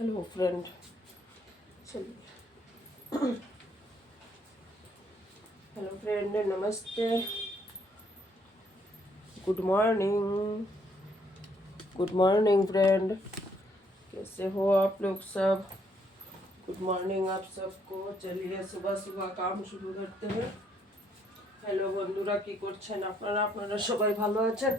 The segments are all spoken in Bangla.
हेलो फ्रेंड, चलिए। हेलो फ्रेंड, नमस्ते, good morning. Good morning friend, कैसे हो आप लोग सब? गुड मॉर्निंग आप सबको। चलिए सुबह सुबह काम शुरू करते हैं। हेलो बंधुरा, की করছেন আপনারা? আপনারা সবাই ভালো আছেন?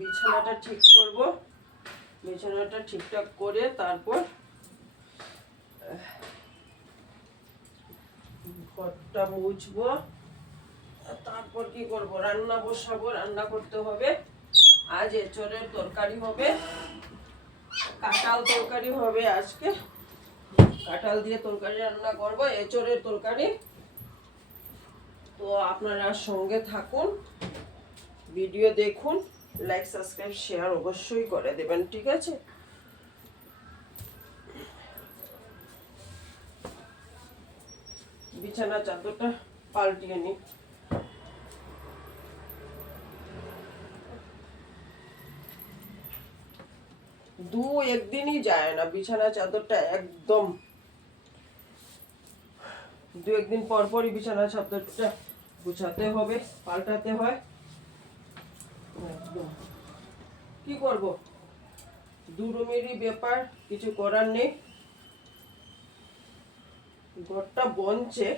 বিছানাটা ঠিক করব। বিছানাটা ঠিকঠাক করে তারপর ঘরটা মুছবো। তারপর কি করব? রান্না বসাবো, রান্না করতে হবে। আজ এঁচড়ের তরকারি হবে, কাঁঠাল তরকারি হবে আজকে। কাঁঠাল দিয়ে তরকারি রান্না করব, এঁচড়ের তরকারি। তো আপনারা সঙ্গে থাকুন, ভিডিও দেখুন, লাইক সাবস্ক্রাইব শেয়ার অবশ্যই করে দেবেন, ঠিক আছে? বিছানা চাদরটা পাল্টিয়ে নিই। একদিনই যায় না, বিছানা চাদরটা একদম একদিন পর পরই বিছানা চাদরটা গুছাতে হবে, পাল্টাতে হয়। একদম কি করব, দুরুমেরই ব্যাপার, কিছু করার নেই। ঘরটা বনছে,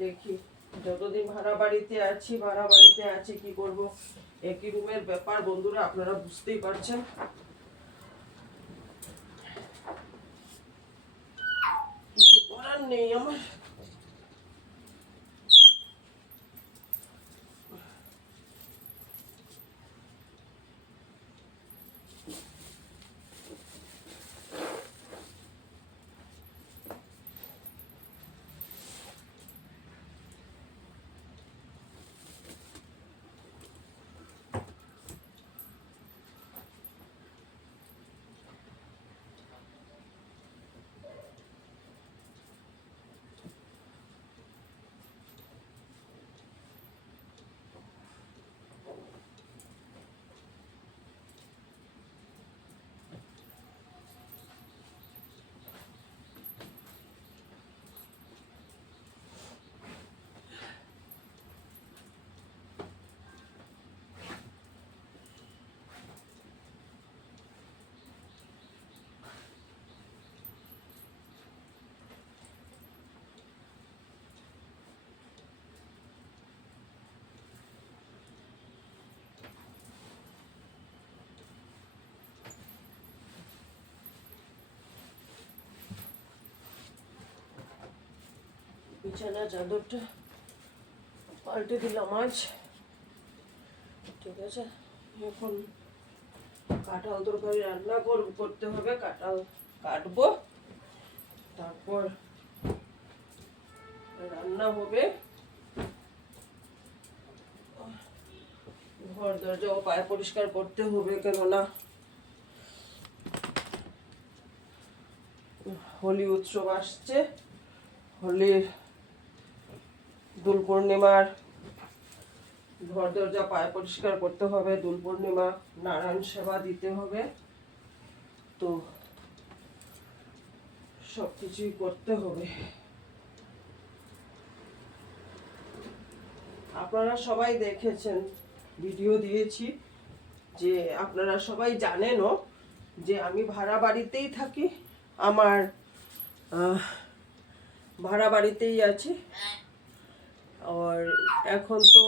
দেখি যতদিন ভাড়া বাড়িতে আছি কি করব। একই রুমের ব্যাপার বন্ধুরা, আপনারা বুঝতেই পারছেন। কিছু করার নেই আমার। বিছানা চাদরটা পাল্টে দিলাম আজ, ঠিক আছে? এখন কাঁঠাল তরকারি রান্না করতে হবে। কাঁঠাল কাটবো, তারপর রান্না হবে। ঘর দরজা ও পায়ে পরিষ্কার করতে হবে, কেননা হোলি উৎসব আসছে। হোলির দোল পূর্ণিমার ঘর দরজা পায়ে পরিষ্কার করতে হবে। দোল পূর্ণিমা নারায়ণ সেবা দিতে হবে, তো সবকিছুই করতে হবে। আপনারা সবাই দেখেছেন, ভিডিও দিয়েছি, যে আপনারা সবাই জানেনও যে আমি ভাড়া বাড়িতেই থাকি। আমার ভাড়া বাড়িতেই আছি। আর এখন তো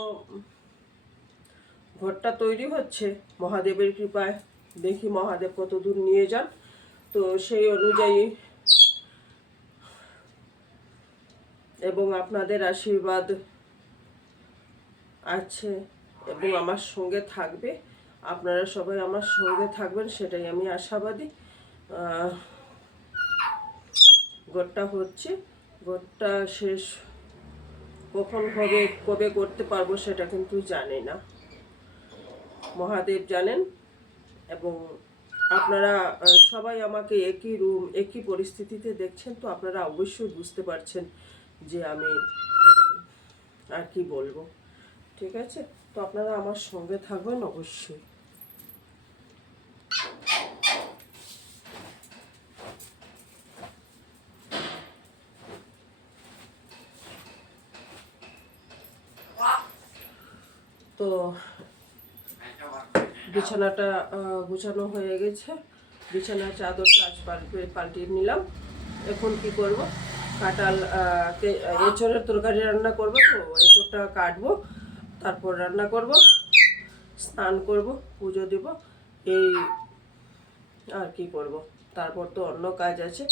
ঘরটা তৈরি হচ্ছে মহাদেবের কৃপায়, দেখি মহাদেব কত দূর নিয়ে যান। তো সেই অনুযায়ী এবং আপনাদের আশীর্বাদ আছে এবং আমার সঙ্গে থাকবে, আপনারা সবাই আমার সঙ্গে থাকবেন, সেটাই আমি আশাবাদী। ঘরটা হচ্ছে, ঘরটা শেষ কখন হবে, কবে করতে পারবো সেটা কিন্তু জানি না, মহাদেব জানেন। এবং আপনারা সবাই আমাকে একই রুম একই পরিস্থিতিতে দেখছেন, তো আপনারা অবশ্যই বুঝতে পারছেন যে আমি আর কি বলবো। ঠিক আছে, তো আপনারা আমার সঙ্গে থাকবেন অবশ্যই। তো বিছানাটা গুছানো হয়ে গেছে, বিছানার চাদরটা আজ পাল্টিয়ে নিলাম। এখন কি করব, কাঁঠাল এঁচড়ের তরকারি রান্না করবো, তো এঁচড়টা কাটবো, তারপর রান্না করব, স্নান করব, পুজো দেব, এই আর কি করব। তারপর তো অন্য কাজ আছে,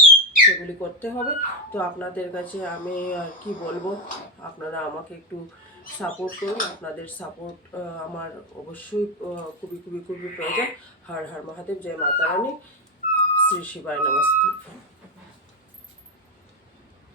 সেগুলি করতে হবে। তো আপনাদের কাছে আমি আর কি বলবো, আপনারা আমাকে একটু সাপোর্ট করুন। আপনাদের সাপোর্ট আমার অবশ্যই খুবই খুবই খুবই প্রয়োজন। হর হর মহাদেব, জয় মাতা রানী, শ্রী শিবায় নমস্তে।